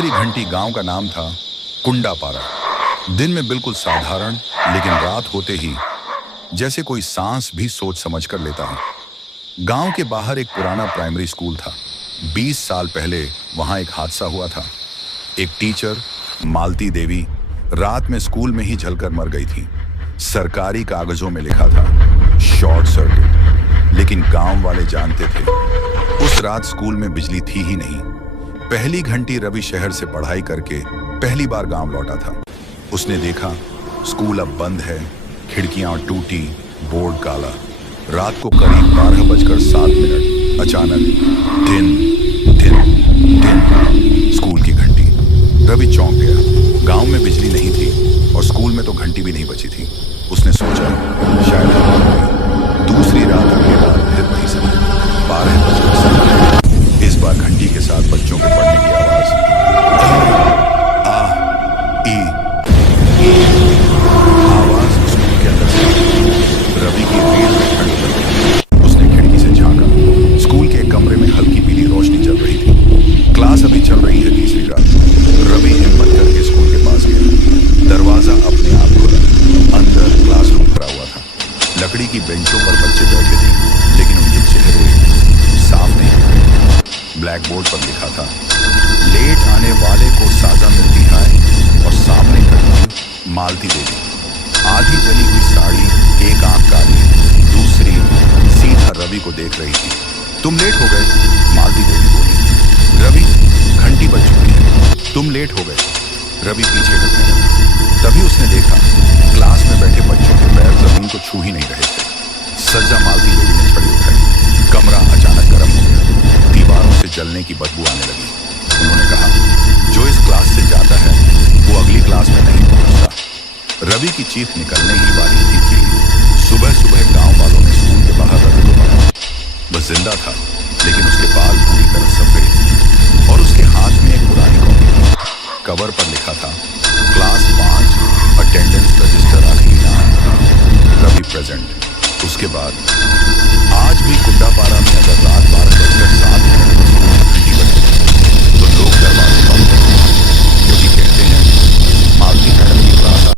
आखिरी घंटी गांव का नाम था कुंडापारा। दिन में बिल्कुल साधारण, लेकिन रात होते ही जैसे कोई सांस भी सोच समझ कर लेता है। गांव के बाहर एक पुराना प्राइमरी स्कूल था। 20 साल पहले वहां एक हादसा हुआ था। एक टीचर, मालती देवी, रात में स्कूल में ही जलकर मर गई थी। सरकारी कागजों में लिखा था शॉर्ट सर्किट, लेकिन गांव वाले जानते थे उस रात स्कूल में बिजली थी ही नहीं। पहली घंटी रवि शहर से पढ़ाई करके पहली बार गांव लौटा था। उसने देखा स्कूल अब बंद है, खिड़कियां टूटी, बोर्ड काला। रात को करीब 12:07 अचानक दिन दिन दिन स्कूल की घंटी। रवि चौंक गया। गांव में बिजली नहीं थी और स्कूल में तो घंटी भी नहीं बची थी। उसने सोचा शायद दूसरी रात, अगली रात फिर वही समय। 12:07। इस बार घंटी के साथ बच्चों के पढ़ने की आवाज। आ ई आवाज स्कूल के अंदर से। रवि की रीढ़ में ठंड लग गई। उसने खिड़की से झांका। स्कूल के एक कमरे में हल्की पीली रोशनी चल रही थी। क्लास अभी चल रही है, तीसरी रात। रवि हिम्मत करके स्कूल के पास गया। दरवाजा अपने आप खुला। अंदर क्लासरूम भरा हुआ था। लकड़ी की बेंचों पर बच्चे बैठे थे, लेकिन उनके चेहरे साफ नहीं दिख रहे। ब्लैक बोर्ड पर लिखा था लेट आने वाले को साजा मिलती है, और सामने खड़ी मालती देवी, आधी जली हुई साड़ी, एक आंख काली, दूसरी सीधा रवि को देख रही थी। तुम लेट हो गए, मालती देवी बोली। रवि, घंटी बज चुकी है, तुम लेट हो गए। रवि पीछे हटने लगा। तभी उसने देखा क्लास में बैठे बच्चों के पैर जमीन को छू ही नहीं रहे थे। सज्जा मालती देवी ने छड़ी उठाई। कमरा अचानक गर्म हो गया। दीवारों से जलने की बदबू आने लगी। उन्होंने कहा जो इस क्लास से जाता है वो अगली क्लास में नहीं पहुंचता। रवि की चीख निकलने ही वाली थी कि सुबह सुबह गांव वालों ने स्कूल के बाहर रवि को पाया। वह जिंदा था, लेकिन उसके बाल पूरी तरह सफेद और उसके हाथ में एक पुरानी कॉपी थी। कवर पर